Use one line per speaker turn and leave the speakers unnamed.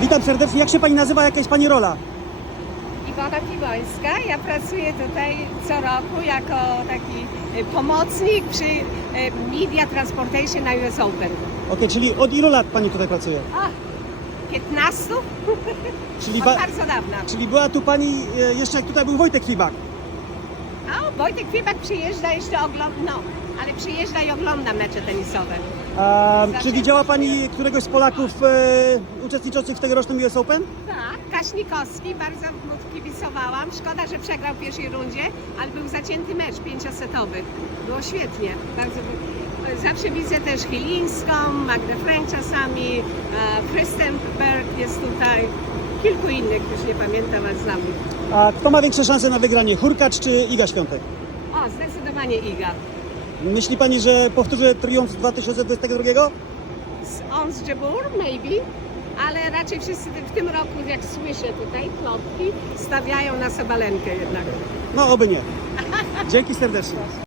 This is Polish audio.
Witam serdecznie. Jak się pani nazywa? Jaka jest pani rola?
Iwona Piwońska. Ja pracuję tutaj co roku jako taki e, pomocnik przy e, Media Transportation na US Open.
Okej, czyli od ilu lat pani tutaj pracuje?
A, 15?
Czyli,
Od
ba-
bardzo dawna.
czyli była tu pani e, jeszcze jak tutaj był Wojtek Fibak.
Wojtek Piwak przyjeżdża jeszcze ogląda, no, ale przyjeżdża i ogląda mecze tenisowe.
A, czy widziała pani któregoś z Polaków e, uczestniczących w tegorocznym US Open?
Tak, Kaśnikowski, bardzo mu kibicowałam. Szkoda, że przegrał w pierwszej rundzie, ale był zacięty mecz pięciosetowy. Było świetnie. Bardzo, zawsze widzę też Chilińską, Magdę Frank czasami, e, Fristenberg jest tutaj, kilku innych, już nie pamiętam, ale znam.
A kto ma większe szanse na wygranie? Hurkacz czy Iga Świątek?
O, zdecydowanie Iga.
Myśli pani, że powtórzy triumf z 2022?
Z On z maybe, ale raczej wszyscy w tym roku, jak słyszę tutaj plotki, stawiają na Sabalenkę jednak.
No oby nie. Dzięki serdecznie.